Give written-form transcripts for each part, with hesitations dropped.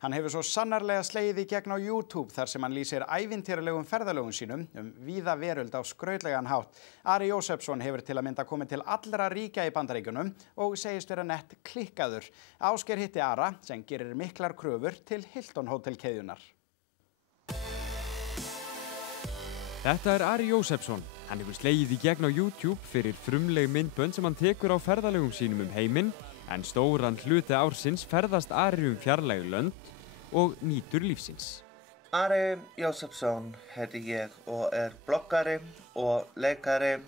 Hann hefur svo sannarlega slegið í gegn á YouTube þar sem hann lýsir ævintýralegum ferðalögum sínum víða veröld á skrautlegan hátt. Ari Jósefsson hefur til að mynda komið til allra ríkja í Bandaríkjunum og segist vera nett klikkaður. Ásgeir hitti Ara sem gerir miklar kröfur til Hilton hótelkeðjunnar. Þetta Ari Jósefsson. Hann hefur slegið í gegn á YouTube fyrir frumleg myndbönd sem hann tekur á ferðalögum sínum heiminn, en stóran hluti ársins ferðast Ari fjarlæg lönd og nýtur lífsins. Ari Jósefsson heiti ég og bloggari og leikari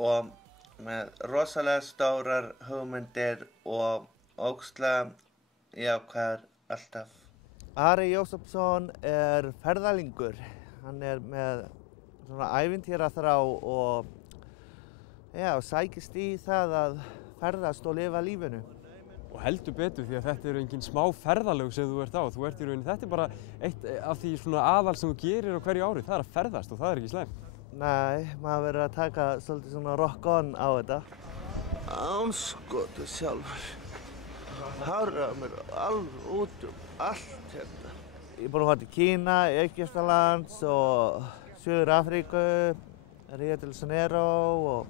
og með rosalega stórar hugmyndir og ógeðslega jákvæður alltaf. Ari Jósefsson ferðalingur. Hann með svona ævintýraþrá og sækist í það að ferðast og lifa lífinu. Og heldur betur því að þetta engin smá ferðalög sem þú ert á. Þú ert í rauninni, þetta bara eitt af því svona aðal sem þú gerir á hverju ári. Það að ferðast og það ekki slæmt. Nei, maður verður að taka svolítið svona rock on á þetta. Anskotið sjálfur. Hárað mér alveg út allt hérna. Ég búinn að fara til Kína, Egyptalands og Suður-Afríku, Rio de Janeiro og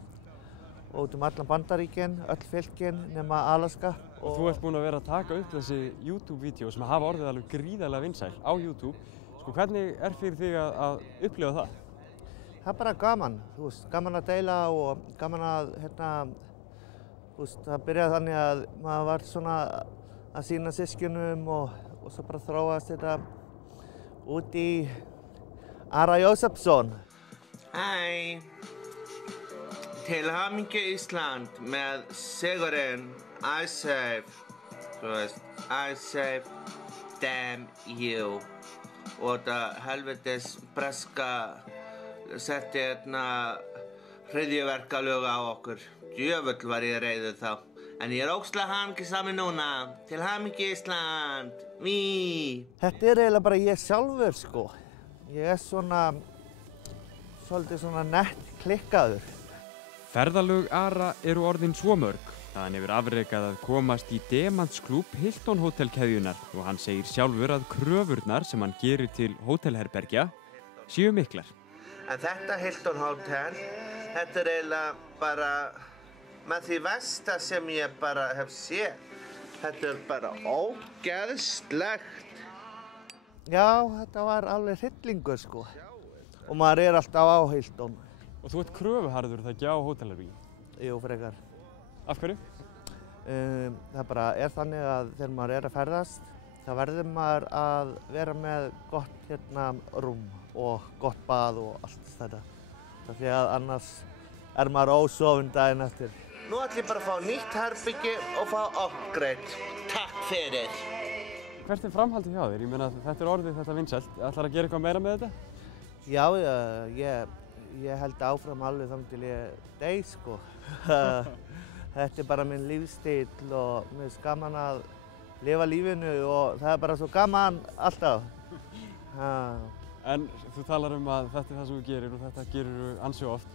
út allan Bandaríkin, öll fylkin nema Alaska. Og þú ert búinn að vera að taka upp þessi YouTube-vídeó sem hafa orðið alveg gríðarlega vinsæl á YouTube. Sko, hvernig fyrir þig að upplifa það? Það bara gaman, gaman að deila og gaman að, það byrjaði þannig að maður var svona að sýna systkinum og svo bara þróast þetta út í Ari Jósefsson. Hæ, til hamingju Ísland með sigurinn iSafe, iSafe, damn you. Og það helvitis breska setti hryðjuverkalög á okkur. Djöfull var ég reiður þá. En ég ógeðslega hamingjusamur núna. Til hamingju Ísland, Þetta eiginlega bara ég sjálfur, sko. Ég svolítið svona nett klikkaður. Ferðalög Ara eru orðin svo mörg að hann hefur afrekað að komast í Demantsklúbb Hilton hótelkeðjunnar og hann segir sjálfur að kröfurnar sem hann gerir til hótelherbergja séu miklar. En þetta Hilton hótel, þetta eiginlega bara með því versta sem ég bara hef séð. Þetta bara ógeðslegt. Já, þetta var alveg hryllingur, sko. Og maður alltaf á Hilton. Og þú ert kröfuharður það ekki á hótelherbergi? Jú, frekar. Af hverju? Það bara þannig að þegar maður að ferðast, þá verður maður að vera með gott rúm og gott bað og allt þetta. Því að annars maður ósofinn daginn eftir. Nú ætlum ég bara að fá nýtt herbergi og fá upgrade. Takk fyrir. Hvert framhaldið hjá þér? Ég meina þetta orðið þetta vinsælt. Ætlarðu að gera eitthvað meira með þetta? Já, ég held áfram alveg þangað til ég dey, sko. Þetta bara minn lífsstíll og mér finnst gaman að lifa lífinu og það bara svo gaman alltaf. En þú talar að þetta það sem þú gerir og þetta gerir þú ansi oft.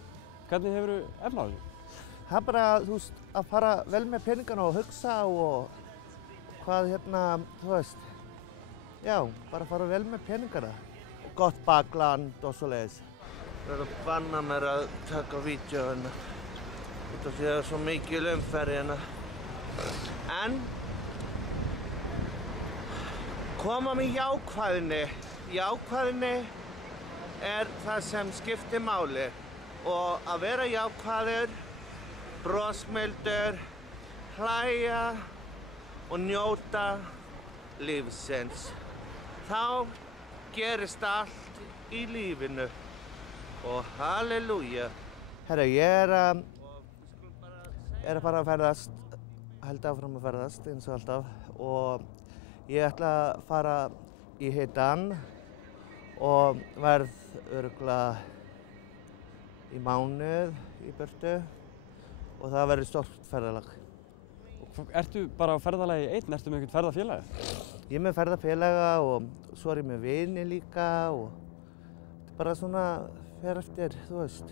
Hvernig hefurðu efni á þessu? Það bara, að fara vel með peningana og hugsa og hvað já, bara fara vel með peningana. Gott bakland og svoleiðis. Það að banna mér að taka vídeo hérna. Út af því það svo mikil umferð hérna. En koma með jákvæðinni. Jákvæðinni það sem skiptir máli. Og að vera jákvæður, brosmildur, hlæja og njóta lífsins. Þá gerist allt í lífinu og halleluja. Herra, ég að fara að ferðast, held áfram að ferðast eins og alltaf og ég ætla að fara í hitann og verð örugglega í mánuð í burtu og það verður stórt ferðalag. Ertu bara á ferðalagi einn? Ertu með einhvern ferðafélaga? Ég er með ferðafélaga og svo er ég með vini líka og þetta er bara svona fer eftir, þú veist.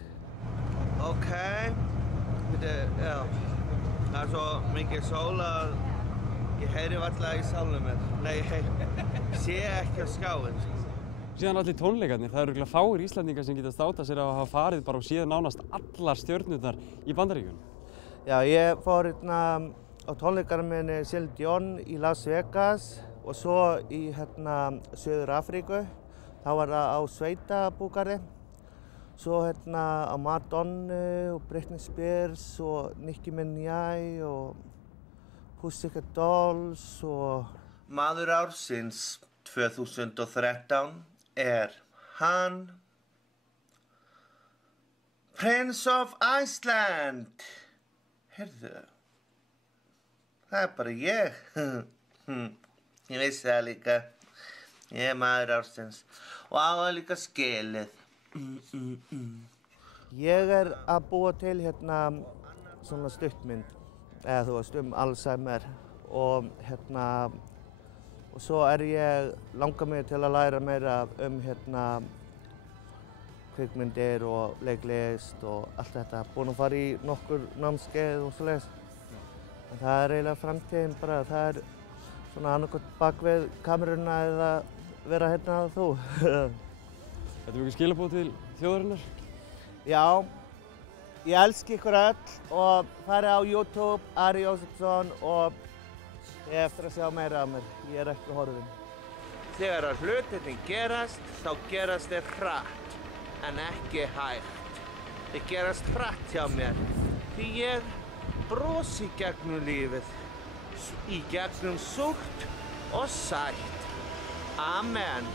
Ok, já, það svo mikið sól að ég heyri varla í sjálfum mér. Nei, sé ekki á skjáinn. Síðan allir tónleikarnir, það eru örugglega fáir Íslendingar sem geta státað sér að hafa farið bara og séð nánast allar stjörnurnar í Bandaríkjunum. Já, ég fór á tónleikarnir minni Celine Dion í Las Vegas og svo í Suður Afríku. Þá var það á sveitabúgarði. Svo á Madonna og Britney Spears og Nicki Minaj og Pussycat Dolls og... Maður ársins 2013 hann Prince of Iceland. Heyrðu, það bara ég. Ég vissi það líka. Ég maður ársins og á það líka skilið. Ég að búa til svona stuttmynd, eða þú veist Alzheimer og og svo ég langar mig til að læra meira kvikmyndir og leiklist og allt þetta. Búinn að fara í nokkur námskeið og svoleiðis. En það eiginlega framtíðin bara, það svona annaðhvort bak við kameruna eða vera þú. Þetta er ekki skilaboð til þjóðarinnar? Já, ég elski ykkur öll og farið á YouTube, Ari Jósefsson og ég eftir að sjá meira af mér, ég ekki horfinn. Þegar að hlutirnir gerast, þá gerast þeir hratt, en ekki hægt. Þeir gerast hratt hjá mér, því ég brosi gegnum lífið, í gegnum súrt og sætt. Amen.